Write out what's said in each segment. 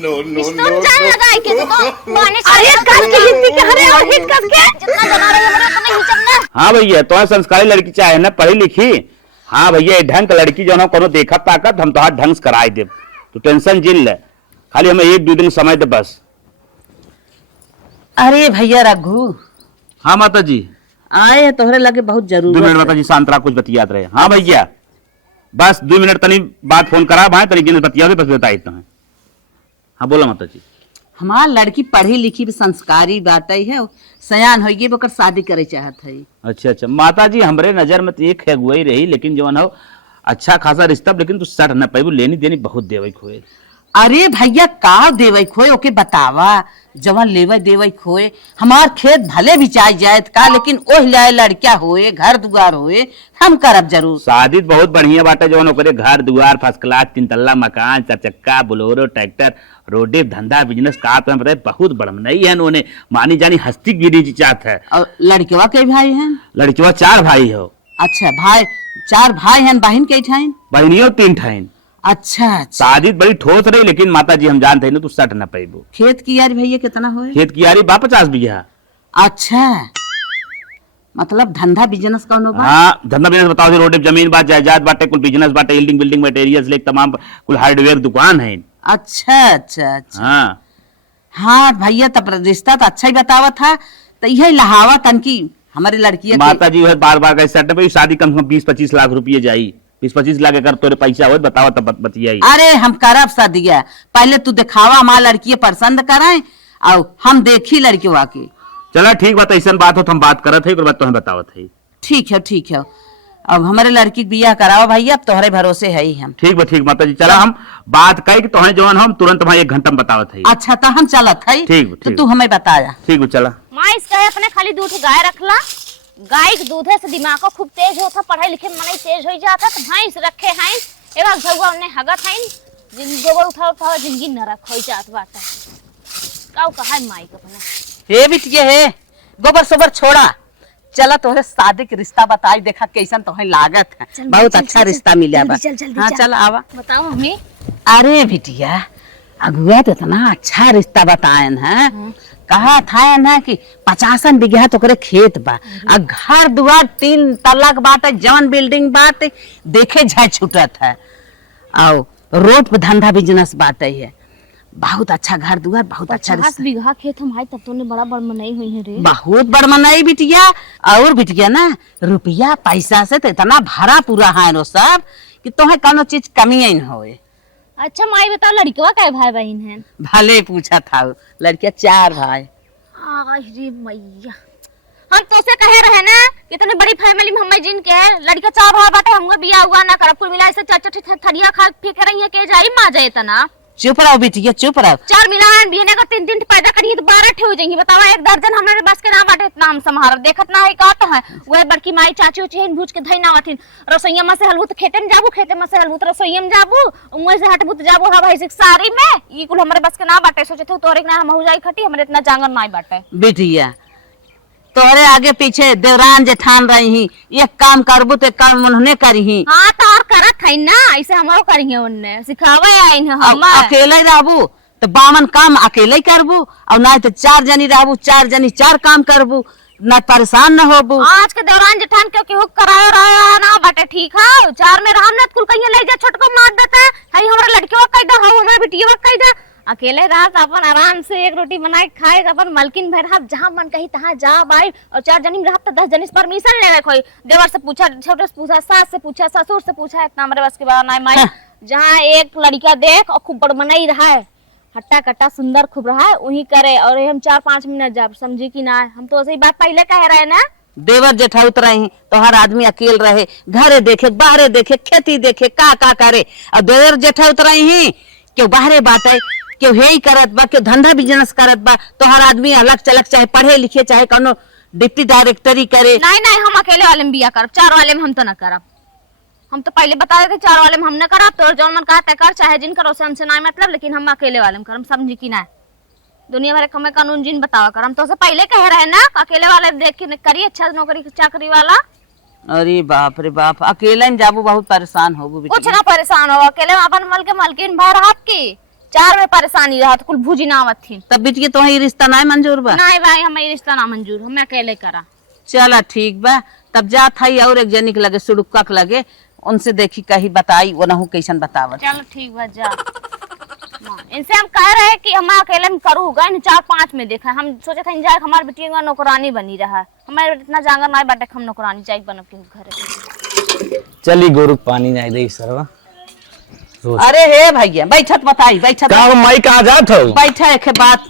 No no stone जान लगाए के तो माने अरे कस के हिंदी कह रहे और हिट कस के जितना जना रही है मेरे उतना ही चलना। हाँ भैया तो संस्कारी लड़की चाहे ना पढ़ी लिखी। हाँ भैया ढंग का लड़की जो ना कोनो देखा ताकत हम तो हाथ ढंग से कराए दे। तो टेंशन जिल ले, खाली हमें 1-2 दिन समय दे बस। अरे भैया रघु हाँ माता जी आए हैं तोहरे लगे बहुत 2 जरूरत मिनट माता जी शांत रहा, कुछ बतियात रहे। हाँ भैया बस 2 मिनट तनी बात फोन करा भाई तरीके से बतिया बस बता इतना है। हाँ बोला माता जी। हमार लड़की पढ़ी लिखी भी संस्कारी बाटई है, सयान होगी बकर शादी करे चाहत है। अच्छा अच्छा माता जी हमरे नजर में तो एक है गुई रही, लेकिन जो हो अच्छा खासा रिश्ता, लेकिन तू सट न पाई लेनी देनी बहुत देवे खोए। अरे भैया का देवे खोए ओके बतावा, जवन लेवे देवे खोए हमार खेत भले बिचाई जाए का, लेकिन ओह लाए लड़का होए घर दुआर होए हम करब जरूर। शादी बहुत बढ़िया बाटे जवन ओकरे घर दुआर फर्स्ट क्लास 3 तल्ला मकान 4 चक्का बोलेरो ट्रैक्टर रोडे धंधा बिजनेस का तो हम बहुत बड़ा नहीं है। उन्होंने मानी जानी हस्ती गिरी चाहत है। और लड़केवा के भाई हैं? लड़केवा 4 भाई हो। अच्छा भाई 4 भाई हैं, बहन के ठाइन? बहनियों 3 ठाइन। अच्छा अच्छा शादी बड़ी ठोस रही, लेकिन माता जी हम जानते हैं ना तू सट न पाइबो। खेत की यार भैया कितना होए? खेत की यारी 50 बीघा। अच्छा मतलब धंधा बिजनेस कौन बा? हाँ धंधा बिजनेस बताओ, रोड जमीन बात जायदाद बाटे, कुल बिजनेस बाटे, बिल्डिंग मटेरियल्स लेके तमाम कुल हार्डवेयर दुकान है। अच्छा अच्छा अच्छा हाँ हाँ भैया तब रिश्ता तो अच्छा ही बतावा था, तो यही लहावा तनकी हमारे लड़की माता जी बार बार का सेट है शादी कम से कम 20-25 लाख रुपये जाई। 20-25 लाख अगर तोरे पैसा हो बतावा तब बतियाई। अरे हम करब सदिया, पहले तू दिखावा हमारा लड़की पसंद कराए और हम देखी लड़की वाके। चला ठीक बात, ऐसा बात हो तो हम बात करत है, बात तो हम बतावत है। ठीक है ठीक है, अब हमारे लड़की बियाह कराओ भैया, अब तोहरे भरोसे है ही हम। ठीक माता जी चला हम बात कही तो जवान हम तुरंत भाई 1 घंटा में बतावत है। अच्छा तो हम चलत है, तो तू हमें बताया। ठीक चला। माँ इसका अपने खाली दूध गाय रखला, गाय के दूधे से दिमाग को खूब तेज होता, पढ़ाई लिखे में मन तेज हो जाता। तो भैंस रखे हैं एवं झगुआ ने हगत हैं, जिन गोबर उठाओ जिंदगी न रखो जात बाटा काऊ कहा माई का अपना हे बिटिया हे गोबर सोबर छोड़ा, चला तोहरे शादी के रिश्ता बताई, देखा कैसन तोहे लागत है। बहुत अच्छा रिश्ता मिला बा। हाँ चल आवा बताओ हमें। अरे बिटिया अगुआ तो इतना अच्छा रिश्ता बतायन है, कहा था ना कि 50 बीघा तो करे खेत बा, घर दुआर 3 तल्ला के बाटे, जवन बिल्डिंग बाटे देखे जाए छूटत है, और रोड पे धंधा बिजनेस बाटे है, बहुत अच्छा घर दुआर, बहुत अच्छा 50 बीघा खेत हम तब तो ने बड़ा बड़ मनाई हुई है रे। बहुत बड़ मनाई बिटिया। और बिटिया ना रुपया पैसा से तो इतना भरा पूरा है नो सब कि तोहे कोनो चीज कमी नहीं होए। अच्छा माई बताओ लड़कियों का भाई बहन है? भले पूछा था, लड़कियां 4 भाई। अरे मैया हम तो से कहे रहे ना कितने बड़ी फैमिली में हम जिन के लड़का 4 भाई बाटे, हमको बियाह हुआ ना करब, कुल मिला से 4 थरिया खा फेंक रही है के जाई मां जाए तना। चुप रहो बिटिया चुप रहो। 4 मिलान बिहने का 3 पैदा करिए तो 12 ठे हो जाएंगी। बतावा 1 दर्जन हमारे बस के ना बाटे, इतना हम संभार देखत ना है का तो है। वह बड़की माई चाची उची भूज के धइना आथिन, रसोईया में से हलवू तो खेते में जाबू, खेते में से हलवू तो रसोईया में जाबू, उमवे से हटबू तो जाबू हा भाई सारी में। ई कुल हमारे बस के ना बाटे, सोचे थे तोरे ना हम हो जाई खटी, हमरे इतना जांगर ना बाटे। बिटिया तोरे आगे पीछे देवरान जेठान रही, एक काम करबू तो काम उन्होंने करी। हाँ तो और करत है ना, ऐसे हमारो करिए उनने सिखावे आई है हम। अकेले रहबू तो 52 काम अकेले करबू, और ना तो 4 जनी रहबू 4 जनी 4 काम करबू, ना परेशान न होबू। आज के दौरान जेठान क्योंकि हुक करायो रहा ना बाटे, ठीक है 4 में रहम ना कुल कहीं ले जा छोटको मार देता है। हमरा लड़कियों कह दो, हम हमरा बिटिया कह दो, अकेले रात अपन आराम से 1 रोटी बनाए खाए, अपन मलकिन भर हाथ जहां मन कही तहां जा भाई। और 4 जनी में रहत तो 10 जनी से परमिशन लेवे, कोई देवर से पूछा, छोटे से पूछा, सास से पूछा, ससुर से पूछा, इतना हमारे बस के बात नहीं माई। जहां एक लड़का देख और खूब बड़ बनाई रहा है, हट्टा कट्टा सुंदर खूब रहा है, वही करे। और हम 4-5 मिनट जाब, समझी कि ना हम तो ऐसी बात पहले कह रहे ना। देवर जेठा उतरही तो हर आदमी अकेले रहे, घरे देखे बाहरे देखे, खेती देखे का करे। और देवर जेठा उतरही क्यों बाहरे बाटे, क्यों हे करत बा, क्यों धंधा बिजनेस करत बा, तो हर आदमी अलग चलक, चाहे पढ़े लिखे चाहे कोनो डिप्टी डायरेक्टरी करे। नहीं हम अकेले वाले में बिया करब, 4 वाले में हम तो ना करब। हम तो पहले बता देते 4 वाले में हम न करब, तो जौन मन कहता कर चाहे जिन करो से हमसे नहीं मतलब, लेकिन हम अकेले वाले में करब, समझी कि ना। दुनिया भर के कानून जिन बतावा कर, हम तो से पहले कह रहे ना अकेले वाले देख के करिए अच्छा नौकरी चाकरी वाला। अरे बाप रे बाप, अकेले में जाबू बहुत परेशान होबू। कुछ ना परेशान हो, अकेले अपन मल के मलकिन भर आपकी चार में परेशानी रहा तो कुल भूजी ना आवत थी। तब बिटिया तो ही रिश्ता नहीं मंजूर बा? नहीं भाई हमें रिश्ता ना मंजूर, हमें अकेले करा। चला ठीक बा, तब जा था और एक जनी के लगे सुड़ुक्का के लगे, उनसे देखी कहीं बताई वो नहु कैसन बतावत। चलो ठीक बा जा। इनसे हम कह रहे कि हम अकेले में करूँगा, इन 4-5 में देखा, हम सोचे थे जाए हमारे बेटिया नौकरानी बनी रहा, हमारे इतना जांगर नहीं बाटे हम नौकरानी चाहिए बन के घरे। चली गोरु पानी नहीं दे सरवा। अरे हे भैया बैठत बताई, बैठत का मई कहाँ जात हो? बैठा एक बात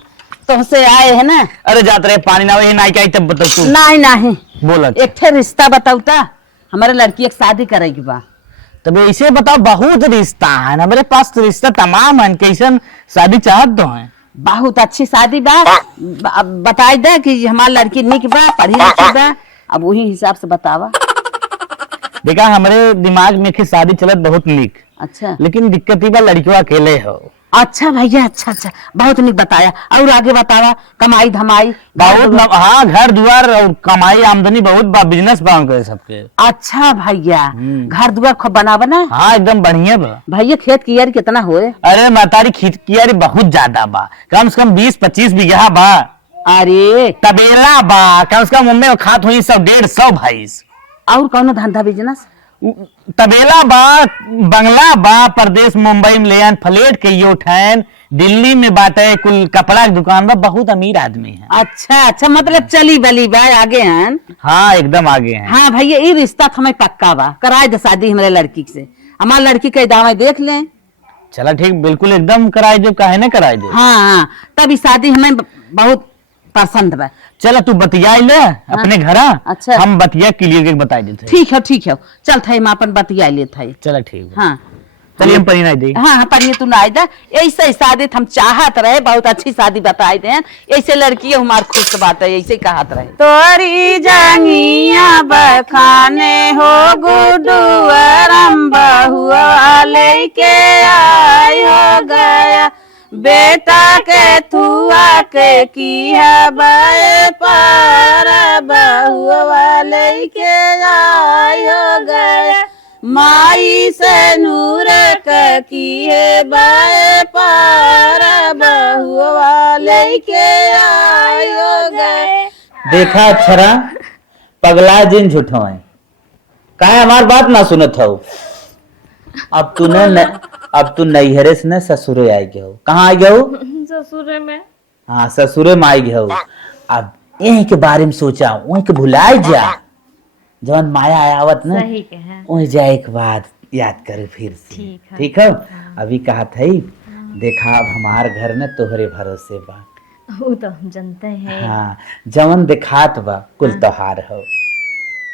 तुमसे आए है ना। अरे जात रहे पानी ना वही नाई का तब बता तू। नहीं नहीं बोला एक ठे रिश्ता बताऊता, हमारे लड़की एक शादी करेगी बा। तब ऐसे बताओ, बहुत रिश्ता है हमारे पास तो रिश्ता तमाम है, कैसन शादी चाहत तो है? बहुत अच्छी शादी बा, बताई दे कि हमारी लड़की निक बा, पढ़ी लिखी बा, अब वही हिसाब से बतावा। देखा हमारे दिमाग में कि शादी चलत बहुत निक, अच्छा लेकिन दिक्कत ही बा लड़कियों अकेले हो। अच्छा भैया, अच्छा अच्छा बहुत निक बताया, और आगे बतावा। कमाई धमाई बहुत हाँ, घर द्वार और कमाई आमदनी बहुत बा, बिजनेस बा उनके सबके। अच्छा भैया घर दुआर खूब बना बना? हाँ एकदम बढ़िया बा भैया। खेत की यार कितना होए? अरे मातारी खेत की यारी बहुत ज्यादा बा, कम से कम 20-25 बीघा बा। अरे तबेला बा कम से कम उनमें खात हुई 100-150 भैंस। और कौन धंधा बिजनेस? तबेला बा, बंगला बा, प्रदेश मुंबई में ले फ्लेट के यो ठैन, दिल्ली में बाटे कुल कपड़ा की दुकान बा, बहुत अमीर आदमी है। अच्छा अच्छा मतलब चली बली बा, आगे हैं? हाँ एकदम आगे हैं। हाँ भैया ये रिश्ता हमें पक्का बा, कराए दे शादी हमारे लड़की से, हमारी लड़की के दावे देख लें। चला ठीक, बिल्कुल एकदम कराए दे, काहे ना कराए दे। हाँ हाँ तब शादी हमें बहुत पसंद बा। चला तू बतियाई ले अपने घर। अच्छा हम बतिया क्लियर के बताई देते। ठीक है ठीक है, चल थे हम अपन बतिया ले थे। चला ठीक। हाँ चलिए हम परी नहीं दे। हाँ हाँ पढ़िए तू ना दे, ऐसे शादी हम चाहत रहे, बहुत अच्छी शादी बताई दे, ऐसे लड़की हमार खुश बात है, ऐसे कहत रहे। तोरी जांगिया बखाने हो गुडुअरम बहुआ लेके आई हो गया, बेटा के थुआ के की है बे पर बहुआ लेके आई हो गया, माई से नूर के की है बे पर बहुआ लेके आई हो गए। देखा अक्षरा, पगला जिन झूठो है, काहे हमार बात ना सुनत हो? अब तू नैहरे से न ससुरे आई गए हो। कहाँ आई गए हो? ससुरे में। हाँ ससुरे में आई गए हो। अब यही के बारे में सोचा, वही के भुलाए जा, जवन माया आयावत न वही जाए एक बात याद कर फिर से। ठीक है अभी कहा था देखा, अब हमार घर न तोहरे भरोसे बा, वो तो हम जानते हैं। हाँ जवन दिखात बा कुल त्योहार हो।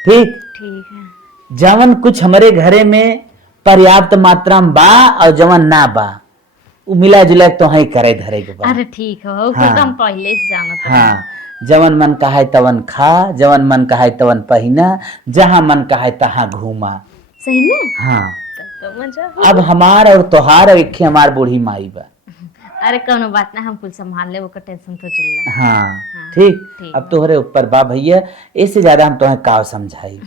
ठीक ठीक है। जवन कुछ हमारे घरे में पर्याप्त मात्रा में बा और जवन ना बा वो मिला जुला तो ही करे धरे के बा। अरे ठीक है, वो हाँ। तो हम पहले से जानते हैं। हाँ जवन मन कहा तवन खा, जवन मन कहा तवन पहिना, जहाँ मन कहा तहाँ घूमा। सही में? हाँ तो मजा। अब हमार और तोहार और एक हमार बूढ़ी माई बा। अरे कोनो बात ना, हम कुल संभाल ले, वो का टेंशन तो चिल्ला। हाँ ठीक। अब तोहरे ऊपर बा भैया, इससे ज्यादा हम तुम्हें का समझाई,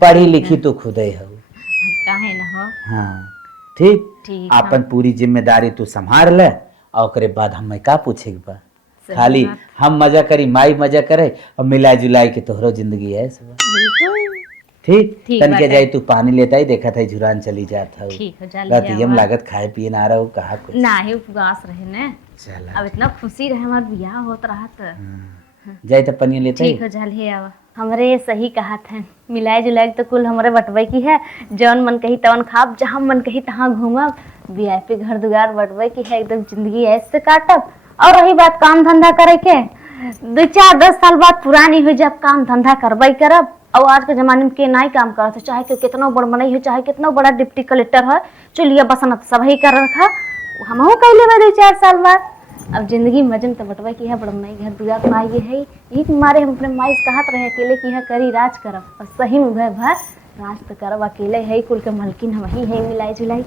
पढ़ी लिखी तो खुद ही हो। काहे ना हो। हाँ ठीक। अपन पूरी जिम्मेदारी तू संभाल ले, और ओकरे बाद हमें का पूछे के बा, खाली हम मजा करी, माई मजा करे, और मिला जुलाई के तोहरो जिंदगी है सब। ठीक तन के जाई तू पानी लेता ही देखा था झुरान चली जाता है। ठीक है चल। रातियम लागत खाए पिए ना रहो कहा कुछ ना ही उपवास रहे ने। चला अब इतना खुशी रहे हमार बियाह होत रहा त। जाई त पनिया लेता ठीक है चल हे आवा। हमरे सही कहा था, मिलाए जुलाए तो कुल हमरे बटवे की है, जौन मन कही तवन खाब, जहाँ मन कही तहाँ घूमब, वीआईपी घर दुआर बटवे की है, एकदम जिंदगी ऐसे काटब। और रही बात काम धंधा करे के, 2-4-10 साल बाद पुरानी हो जब काम धंधा करबे करब। और आज के जमाने में के नहीं काम करत है, चाहे कितना बड़ मनई हो, चाहे कितना बड़ा डिप्टी कलेक्टर है, चलिए बसनत सब ही कर रखा, हमहू कैले में 2-4 साल बाद। अब जिंदगी मजन तो बटवा की है, बड़ मई घर दुआ पाई है, यही मारे हम अपने माई से कहत रहे अकेले की है करी राज करब, और सही में भय भर राज तो करब, अकेले है कुल के मलकिन हम ही है मिलाई जुलाई।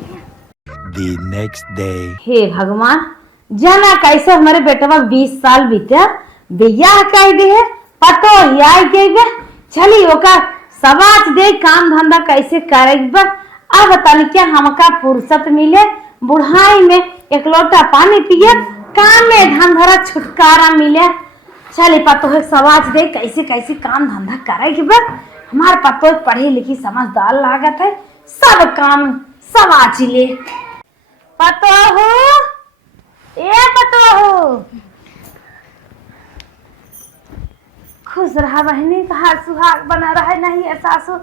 The next day. हे भगवान जाना कैसे हमारे बेटवा 20 साल बीता, बियाह कर दे है, पतो आई गई, चली ओका समाज दे काम धंधा कैसे करेगा। अब तनिक हमका फुर्सत मिले, बुढ़ाई में एक लोटा पानी पिए, काम में धंधा छुटकारा मिले। चल पतो है सवाज दे कैसे कैसे काम धंधा करे के बा। हमार पतो पढ़ी लिखी समझदार लागत है, सब काम सवाज ले। पतो हो ए पतो हो, खुश रहा बहनी, हार सुहाग बना रहा नहीं एहसासो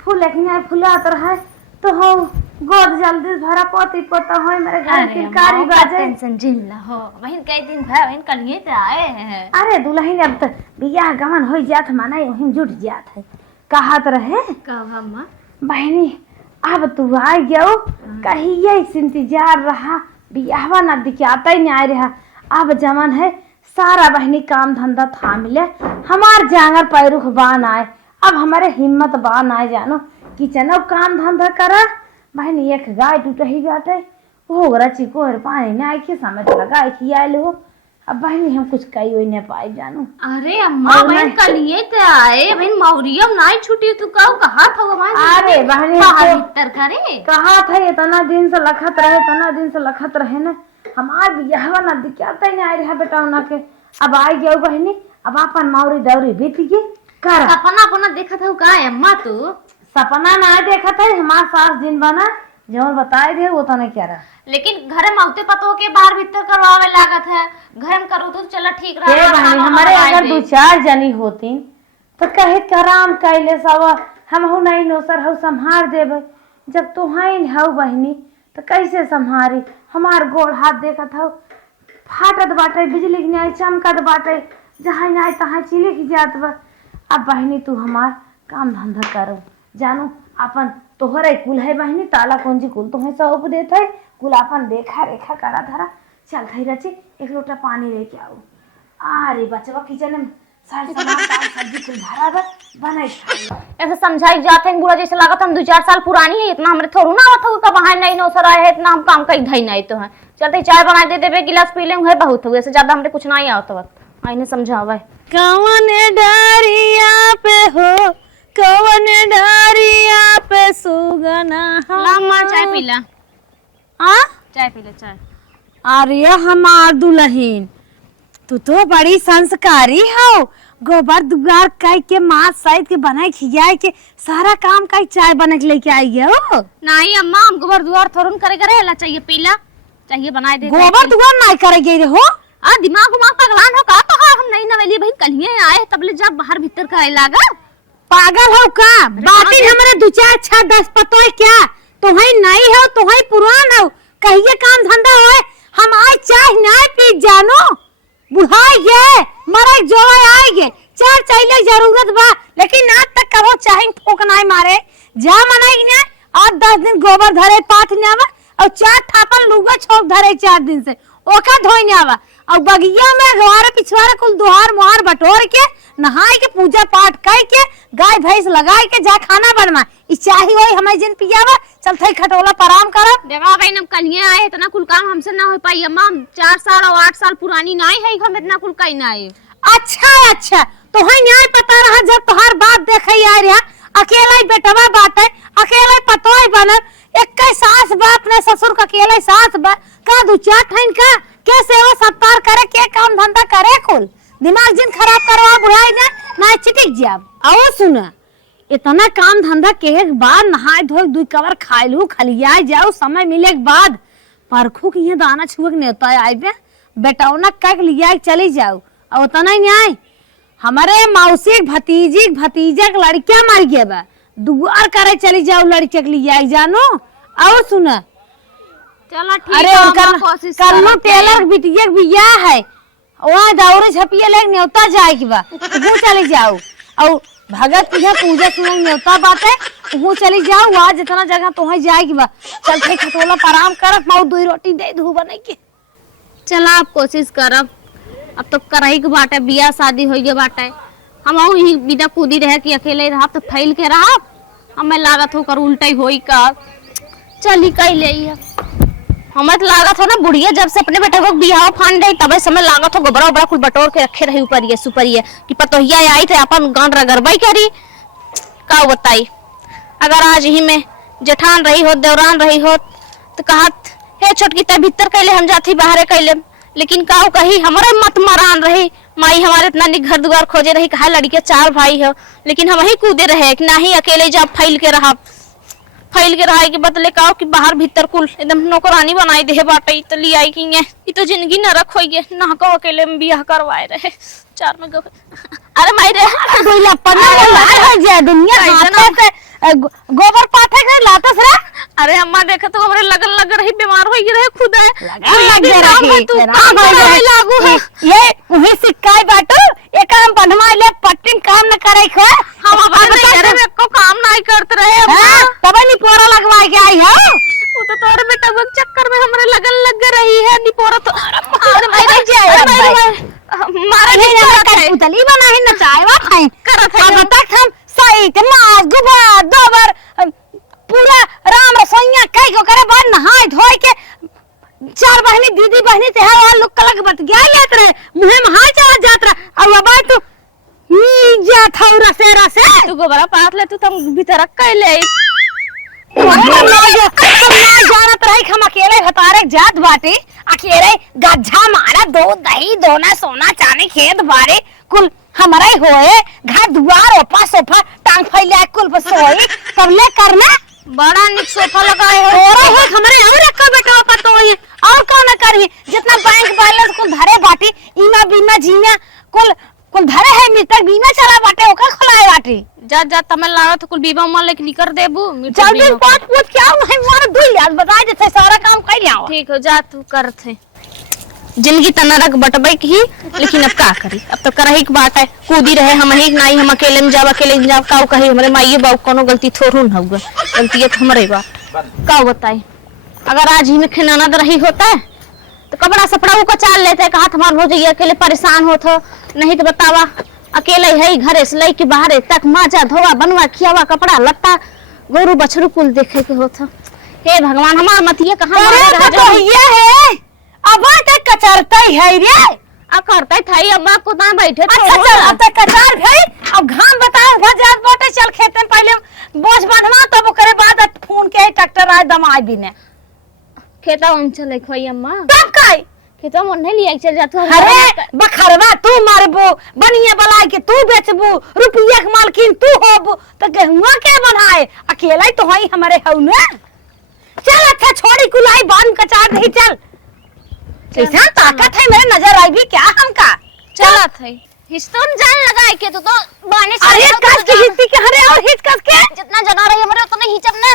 फूल फुलात रहा तो हो गोद जल्दी भरा पोती पोता हो मेरे घर की कारी बाजे। टेंशन जिल्ला हो बहन, कई दिन भर बहन कल ही तो आए हैं। अरे दुल्हन अब तो बियाह गमन हो जात माना वहीं जुट जात है। कहत रहे कब अम्मा बहनी अब तू आ गयो, कहीं ये इंतजार रहा, बियाहवा ना दिखाता ही नहीं आ रहा। अब जमन है सारा बहनी काम धंधा था मिले, हमार जांगर पैरुख बान आए, अब हमारे हिम्मत बान आए जानो किचन अब काम धंधा करा। बहनी एक गाय टूट ही गाटे हो गरा चिको और पानी ने आए के समय तो लगा खियाल हो। अब बहनी हम कुछ कही हुई नहीं पाई जानो। अरे अम्मा बहन कल ये तो आए बहन, मौरियम नहीं छुटी तू कहा था हमारे। अरे बहनी भीतर करे कहा था इतना दिन से लखत रहे, इतना दिन से लखत रहे ना, हमार बियाहवा ना दिखाता ही नहीं आ रहा बेटा उना के। अब आ गयो बहनी, अब अपन मौरी दौरी बीत गई कर। सपना अपना देखा था का अम्मा तू? सपना ना देखा था, हमार सास दिन बना जो बताए थे वो तो नहीं कह रहा। लेकिन घर में औते पतो के बाहर भीतर करवावे लागत है, घर में करो तो चला ठीक रहा। बहनी हमारे अगर 2-4 जनी होती तो कहे कराम कैले सब हम हो नहीं नौसर हो संभार देवे। जब तू हाइन हो बहनी तो कैसे संभारी। हमार गोड़ हाथ देखत हो फाटत बाटे, बिजली की नहीं चमकत बाटे, जहाँ नहीं तहाँ चिलिक जात बा। अब बहनी तू हमार काम धंधा करो जानो, अपन तोहरे कुल है बहनी, ताला कौन कुल तुम्हें सौंप देते है, कुल अपन देखा रेखा करा धरा। चल थई रची एक लोटा पानी लेके आओ। अरे बचवा किचन में सारी सामान दाल सब्जी कुल भरा बा बनाई खाई। ऐसे समझाई जाते हैं बुढ़ा जैसे लागत हम 2-4 साल पुरानी है, इतना हमरे थोड़ू ना आवत हो कब हां नहीं नौसर आए है, इतना हम काम कई धई नहीं तो है। चलते चाय बना दे देबे, गिलास पी लेंगे बहुत हो, ऐसे ज्यादा हमरे कुछ नहीं आवत बस आइने समझावे। कौन डारिया पे हो, कौन डारिया पे सुगना लामा चाय पी ला। चाय पी ले चाय। अरे हमार दुल्हन तू तो बड़ी संस्कारी हो, गोबर दुगार कई के माँ सहित के बनाई खियाई के सारा काम कई चाय बना के लेके आई हो। नहीं अम्मा हम गोबर दुआर थोड़न करे करे ला चाहिए पीला चाहिए बनाए दे। गोबर दुगार नहीं करे गई हो दिमाग पगलान हो का तो हम नहीं नवेली बहन कल आए तबले जब बाहर भीतर करे लागा। पागल हो का बाती हमारे 2-4-6-10 पतो है क्या तुम्हें नहीं हो, तुम्हें पुरान हो, कहिए काम धंधा हो। हम आज चाय नहीं पी जानो, बुढ़ाई गे मरे जो आए गे चार चाहिए जरूरत बा, लेकिन आज तक कहो चाहे ठोक नहीं मारे जा मनाई ना। आज 10 दिन गोबर धरे पाथ ने आवा और 4 थापन लुगा छोड़ धरे 4 दिन से ओका धोई आवा और बगिया में गवारे पिछवारे कुल दुहार मुहार बटोर के नहाए के पूजा पाठ कर के गाय भैंस लगाए के जा खाना बनवा चाही वही हमें जिन पियावा। चल थई खटोला पराम कर देखा भाई हम कल आए इतना कुल काम हमसे ना हो पाई अम्मा, हम 4 साल और 8 साल पुरानी नहीं है, हम इतना कुल कहीं ना आए। अच्छा तो है न्याय पता रहा जब तोहार बात देखे आ रहा, अकेला ही बेटवा बात है, अकेला ही पतोय बनल, एक सास बा अपने ससुर का अकेला सास बा का 2-4 ठन का के सेवा सत्कार करे के काम धंधा करे कुल दिमाग जिन खराब करवा बुढ़ाई ना चिटिक जाब। आओ सुना इतना काम धंधा के बाद नहाए धोए 2 कवर खाइलू खलिया जाओ समय मिले के बाद परखू के दाना छुए के नेता आइबे बेटौना कक लिया चली जाओ। और उतना ही नहीं हमारे मौसी भतीजी भतीजा के लड़कियां मर गए बा, दुआर करे चली जाओ लड़के के लिया जानो। आओ सुना चलो ठीक अरे है कल्लू टेलर बिटिया के बियाह है, वहाँ दौरे छपिए ले न्योता जाए की बा वो चली जाओ। और भगत की पूजा सुना न्योता बात है वो चली जाओ, वहाँ जितना जगह तो जाए की बा। चल थे खटोला पराम कर माऊ 2 रोटी दे धू बने के। चला आप कोशिश करब, अब तो करही के बाटे बियाह शादी हो गए बाटे, हम ही बिना कूदी रहे कि अकेले रहा तो फैल के रहा हमें लागत हो कर उल्टा होई का चली कई ले हमें तो लागत हो ना बुढ़िया जब से अपने बेटे को बिहाव फान रही तब समय लागत हो गोबरा बड़ा कुल बटोर के रखे रही ऊपर ये सुपर ये कि पतोहिया आई थे अपन गांड रगरबाई करी का बताई। अगर आज ही में जेठान रही हो देवरान रही हो तो कहत हे छोटकी त भीतर कैले हम जाती बाहरे कैले, लेकिन काऊ कही हमारे मत मरान रही। माई हमारे इतना घर दुआर खोजे रही, कहा लड़के 4 भाई है, लेकिन हम ही कूदे रहे कि नहीं अकेले जब फैल के रहा के बदले काओ कि बाहर भीतर कुल एकदम नौकरानी बनाई दे बाटे। तो ली आई कि तो जिंदगी न रख होइए ना को अकेले में बियाह करवाए रहे 4 में अरे माई रे कोई लपना है जे दुनिया हाथे से गोबर पाथे के लातस रे। अरे अम्मा देखे तो हमरे लगन लग रही, बीमार हो गई रहे खुद है लग रही तू लागू है ये उही सिक्काई बाटू ये काम बनवा ले पट्टिन काम न करे खो हम हमारे में को काम नहीं करते रहे अम्मा। तब नहीं पोरा लगवा के आई हो। वो तो तोरे बेटा के चक्कर में हमरे लगन लग रही है नी पोरा तो अरे मारे जाए मारे नहीं कर उतली बना है नचाएवा खाई करत है अब तक हम सही के मास गुबार दोबर पूरा राम रसोइया कई को करे बाद नहाय धोय के 4 बहनी दीदी बहनी से है लोग कलक बत गया लेत रहे मुहे में हाथ चढ़ जात रहा। अब बाय तू नी जा थौरा से रसे तू गोबरा पात ले तू तुम भीतर कैले जानत रही हम अकेले हतारे जात बाटे अकेले गज्जा मारा दूध दही दोना सोना चांदी खेत बारे कुल हमारे होए घर दुआर ओपा सोफा टांग फैला कुल पर सोई तब ले करना बड़ा निक सोफा लगाए हो तोरा है हमरे और रखा बेटा पतो है और कौन करी जितना बैंक बैलेंस कुल धरे बाटी इमा बीमा जीना कुल धरे है मित्र बीमा चला बाटे ओका खुलाए बाटी जा जा तमिलनाडु तो कुल बीमा मान लेके निकर देबू जल्दी पाँच पूछ क्या मैं मार धुल यार बता देते सारा काम कर लिया ठीक हो जा तू कर थे जिंदगी तना रख बटबै की, लेकिन अब का करी, अब तो करही की बात है कूदी रहे हम ही नहीं हम अकेले में जाब काऊ कही हमरे माई बाबू कोनो गलती थोड़ू न होगा, गलती है हमरे बा काऊ बताई। अगर आज ही में खिनाना रही होता है तो कपड़ा सपड़ा को चाल लेते कहा हमार हो जाइए अकेले परेशान होत नहीं तो बतावा अकेले है घरे से लई के बाहर तक माजा धोवा बनवा खियावा कपड़ा लत्ता गोरू बछरू कुल देखे के होत। हे भगवान हमार मतिए कहां है अब तक कचरता है रे अब करते थे अम्मा को ना बैठे अच्छा चल अब तक कचार गई अब घाम बताओ भजात बोटे चल खेते में पहले बोझ बांधवा तब ओकरे बाद फोन के ट्रैक्टर आए दमाई बिने खेता हम चले खोई अम्मा तब काई खेता मन नहीं लिया चल जात अरे बखरवा तू मारबो बनिया बलाई के तू बेचबो रुपया के मालकिन तू होबो तो गेहुआ के बनाए अकेला तो हई हमारे हउ ने चल अच्छा छोड़ी कुलाई बांध कचार नहीं चल कैसा ताकत है मेरे नजर आई भी क्या हमका चला थे हिस्टोन जान लगाए के तो बाने से अरे कस की हिस्सी के हरे और हिच कस के जितना जना रही हमरे उतना हिचब ना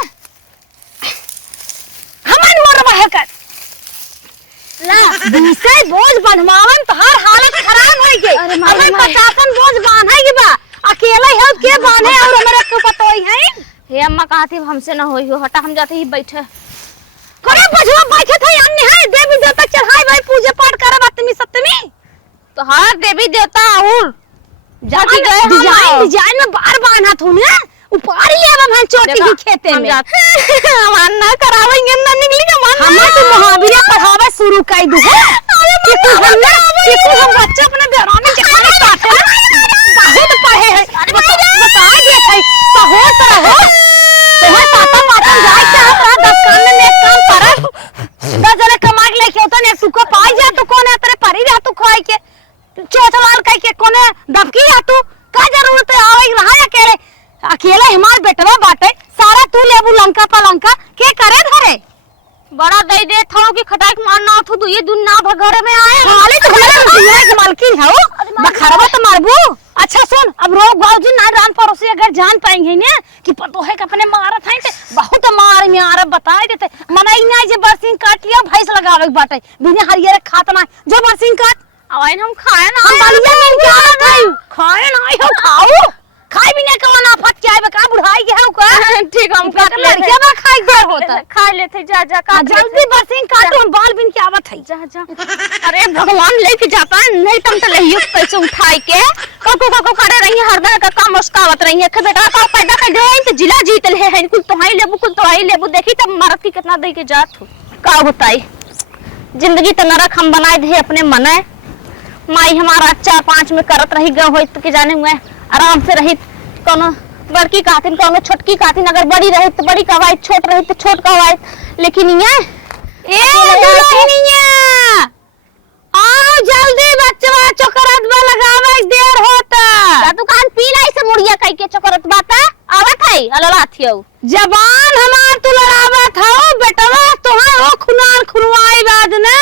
हमन मोरवा है कर ला दूसरे बोझ बनवावन तो हर हालत खराब हो गई अरे मारे हमें 50 बोझ बांधे की बा अकेला है के बांधे और हमरे को पतोई है हे अम्मा कहती हमसे ना होई हो हटा हम जाते ही बैठे कोना बजवा बैठे थे अन्य है देवी देवता चढ़ाई भाई पूजा पाठ करे बातमी सप्तमी तो हर देवी देवता और जाती गए डिजाइन में बार बांधा तू ने ऊपर ही अब हम चोटी की खेते में हम ना करावेंगे ना निकली का मन हम तो महावीर पढ़ावे शुरू कर दू कि तू हम बच्चा अपने बेरानी के खाने काटे बहुत पढ़े है बता दे है सहोत रहो तुम्हें पापा माता जाए के हमरा 10 काम में एक काम कर 10 जने कमा के लेके होता ने सुको पाई जा तू कोने तेरे परी रह तू खोई के चोचलाल कह के कोने दबकी आ तू का जरूरत है आवे रहा अकेले अकेले हमार बेटवा बाटे सारा तू लेबू लंका पलंका के करे धरे बड़ा दे दे था कि खटाक मारना तो तू ये दुनिया भर घर में आए खाली तो हमारे दुनिया की मालकिन है बखरवा तो मारबू। अच्छा सुन अब रोग बाबूजी ना रान पड़ोसी अगर जान पाएंगे ना कि पतो है कि अपने मारत है बहुत मार में आर बताए देते मनाई ना जे बरसिंग काट लिया भैंस लगावे बाटे बिना हरियर खात ना जो बरसिंग काट आवाइन हम खाए ना हम बालिया में क्या खाई खाए ना हो खाओ खाई बिना कौन आफत क्या है का बुढ़ाई के है का ठीक हम काट ले लड़कियां बा खाई दे होता खा लेते जा जा काट जल्दी बरसिंग काटो बाल बिन के आवत है जा जा अरे भगवान लेके जाता नहीं तुम तो लहियो कैसे उठाई के को करे रही है हरदा का काम मुस्कावत रही है के बेटा का पैदा कर दे तो जिला जीत ले है कुल तो हाई लेबू कुल तो हाई लेबू देखी तब मरद की कितना दे के जात हो का बताई जिंदगी तो नरक हम बनाए दे अपने मने माई हमारा 4-5 में करत रही गए होई तो के जाने हुए आराम से रही कोनो बड़की कातिन कोनो छोटकी कातिन अगर बड़ी रही तो बड़ी कवाई छोट रही तो छोट कवाई लेकिन ये ए दुल्हनिया आओ जल्दी बच्चवा चोकरत बा लगावे देर होता का दुकान पी लाई से मुड़िया कई के चोकरत बाता आवत है अलला थियो जबान हमार तू लड़ावत हो बेटवा तोहार हो खुनार खुनवाई बाद ने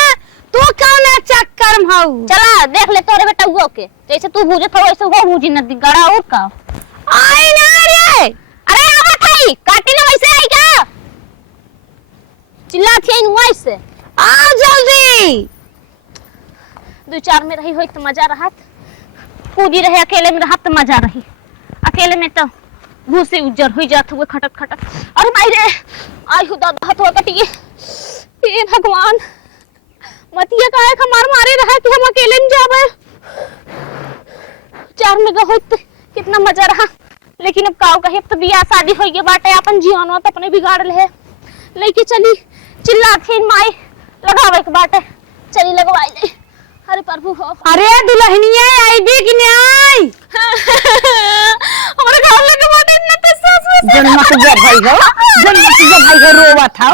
तू कौन चक्कर में हो चला देख ले तोरे बेटा वो के जैसे तू भूजत हो वैसे वो भूजी न गड़ा और का आई ना रे अरे आवत है काटी ना वैसे आई क्या चिल्ला थी वैसे आओ जल्दी दो चार में रही हो तो मजा रहत कूदी रहे अकेले में रहत तो मजा रही अकेले में तो भूसे उज्जर हो जात हुए खटक खटक अरे माई रे आई खुदा हाथ हो कटिए हे भगवान मतिया का है हमार मारे रहा कि हम अकेले में जावे चार में हो तो कितना मजा रहा लेकिन अब काऊ कहे तो बियाह शादी हो गई बाटे अपन जीवन तो अपने बिगाड़ ले लेके चली चिल्ला थे माई लगावे के बाटे चली लगवाई ले अरे प्रभु हो अरे दुल्हनिया आई भी कि नहीं आई हमारे घर लगे बाटे इतना तो जन्म से जब भाई हो रोवा था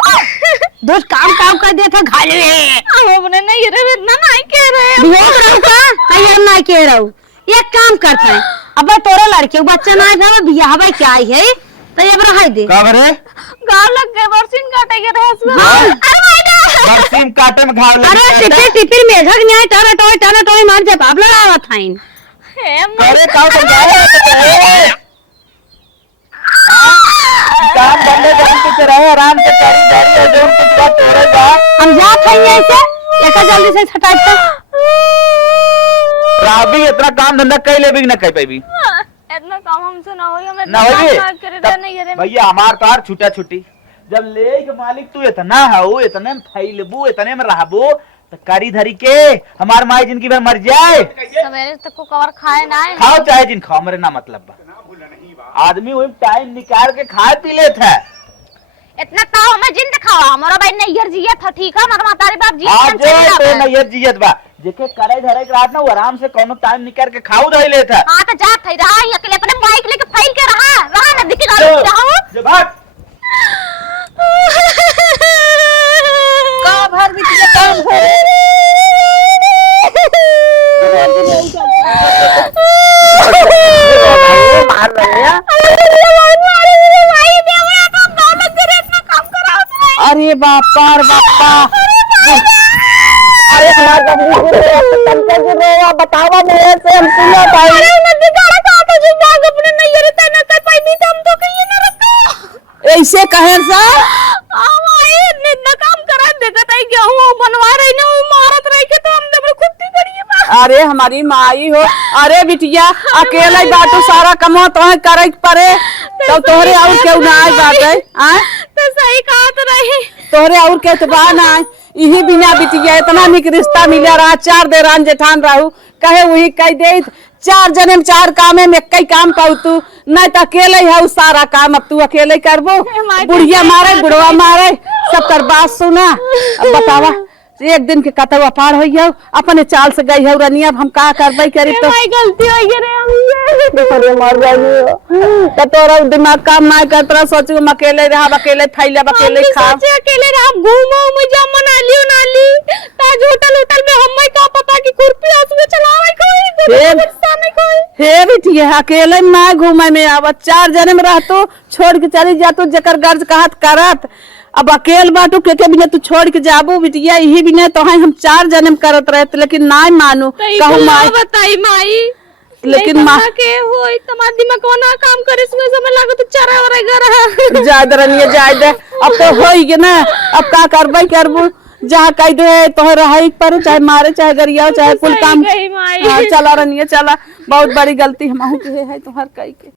दोस्त काम कर दे था घाले हम अपने नहीं रे इतना नहीं कह रहे बियाह करो का नहीं हम नहीं कह रहा हूं एक काम करते हैं अब तोरा लड़के बच्चा ना है बियाह भाई क्या आई है तो ये रहा दे का बरे गाँव लग गए बरसीन काटे के रहे इसमें अरे भाई बरसीम काटे में घाव लग अरे टिपिर में झग नहीं टोय टोय मार जब आप लड़ावा था इन अरे का तो जाए काम बंदे जल्दी से रहे आराम से करी दारी जो कुछ बात हो रहा है हम जात हैं ऐसे एक जल्दी से हटाता राबी इतना काम धंधा कई ले भी ना कई पाई इतना काम हमसे ना होई हमें ना होई नहीं रे भैया हमार तार छूटा छुट्टी जब ले के मालिक तू इतना हो इतने में फैलबू इतने में रहबू तो करी धरी के हमार माई जिनकी भर मर जाए सवेरे तक को कवर खाए ना है खाओ चाहे जिन खाओ मेरे ना मतलब बा आदमी वही टाइम निकाल के खाए पी लेता है इतना ताव हमें जिंद खावा हमारा भाई नैयर जिया था ठीक है हमारा मातारी बाप जी आज तो नैयर जियत बा जेके करे धरे के रात ना वो आराम से कोनो टाइम निकाल के खाऊ दे लेता हां तो जा थई रहा है अकेले अपने बाइक लेके फैल के रहा ना दिख रहा जो भाग का भर भी के काम हो मार रहे हैं अरे बापा अरे हमारा रोवा बतावा मेरे से हम सुना भाई अपने नहीं रहता ना कर पाई नहीं तो हम तो कहिए ना रखो ऐसे कहे सा इतना काम करा देखा था गेहूं बनवा रही ना मारत रही के तो हम तो खुट्टी करिए अरे हमारी माई हो अरे बिटिया अकेला ही बाटू सारा कमो तो करे परे तो तोहरे और क्यों ना आई बात है तो सही कहा तो रही तोहरे और के तबा ना यही बिना बिटिया इतना निक रिश्ता मिला रहा 4 देरान जेठान रहू कहे वही कह दे 4 जने में 4 कामे में कई काम पाऊ तू नहीं तो अकेले है सारा काम अब तू अकेले करबो बुढ़िया मारे बुढ़वा मारे सब कर बात सुना अब बतावा एक दिन के कतवा पार हो गया अपने चाल से गई है रनिया हम का करबे करी तो गलती हो गई रे अरे मर गई तो तोरा दिमाग काम ना करतरा सोचू हम अकेले रहा अकेले फैले अकेले खा अकेले रहा घूमो मुझे मना लियो ना ली ताज होटल में हम का पता की कुर्पी उसमें चलावे कोई हे बिटिया अकेले ना घूमे में आवत 4 जने में रह तो छोड़ के चली जा तू जकर गर्ज कहत करत अब अकेल बाटू के बिना तू छोड़ के जाबू बिटिया यही बिना तो हम 4 जने में करत रहे लेकिन ना मानू कहूं माई बताई माई लेकिन माँ के होई तुम्हार दिमाग कोना काम करे इसमें समय लागो तो चरा वरे जायद रनिया जायद अब तो होई गे ना अब का करबे करबू जहाँ कह दे तो रही पर चाहे मारे चाहे गरिया चाहे कुल काम चला रनिया चला बहुत बड़ी गलती हम के है तुम्हार कई के